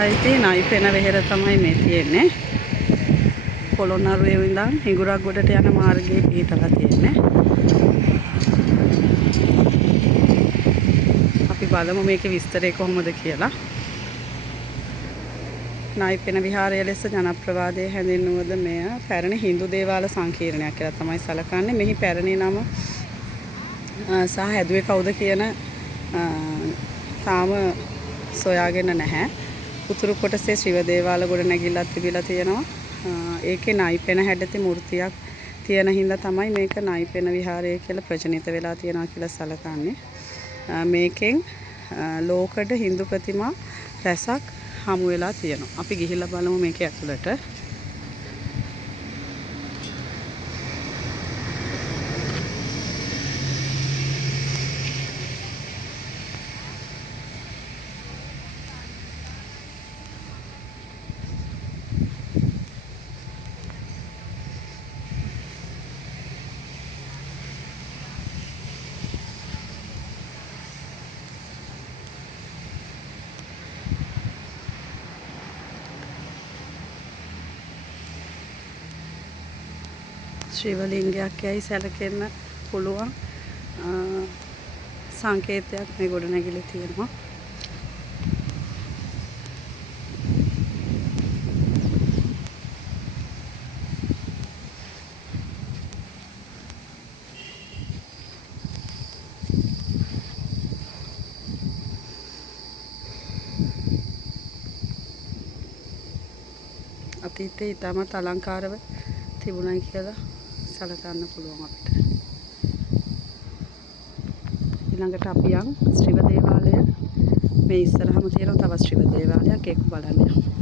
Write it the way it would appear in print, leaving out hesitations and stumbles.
ආයිති නයිපෙන වෙහෙර තමයි මේ තියෙන්නේ. පොළොන්නරුවේ ඉඳන් හිඟුරක්ගොඩට යන මාර්ගයේ පිහිටලා තියෙන්නේ. අපි බලමු මේකේ විස්තරය කොහොමද කියලා. නයිපෙන විහාරය ලෙස ජනප්‍රවාදයේ හැඳින්වුවද මෙය පැරණි හින්දු දේවාල සංකීර්ණයක් කියලා තමයි සැලකන්නේ. මෙහි පැරණි නම සහ හැදුවේ කවුද කියන තාම සොයාගෙන නැහැ. උතුරු කොටසේ ශිව දේවාල ගොඩ නැගිල්ලක් තිබිලා තියෙනවා. ඒකේ නයිපෙන හැඩති මූර්තියක් තියෙන හින්දා තමයි මේක නයිපෙන විහාරය කියලා ප්‍රචලිත වෙලා තියෙනවා කියලා සැලකන්නේ. මේකෙන් ලෝකඩ හින්දු ප්‍රතිමා රැසක් හමු වෙලා තියෙනවා. අපි ගිහිල්ලා බලමු මේකේ ඇතුළට. ශ්‍රීවලිංගයක් යයි සැලකෙන්න පුළුවන් සංකේතයක් මේ ගොඩනැගිලි තියෙනවා. අතීතයේ ඉතාමත් අලංකාරව තිබුණයි කියලා සැලකන්න පුළුවන් අපිට. ඊළඟට අපි යන් ශ්‍රීව දේවාලය මේ ඉස්සරහම තියෙන තවත් ශ්‍රීව දේවාලයක් ඒක බලන්න.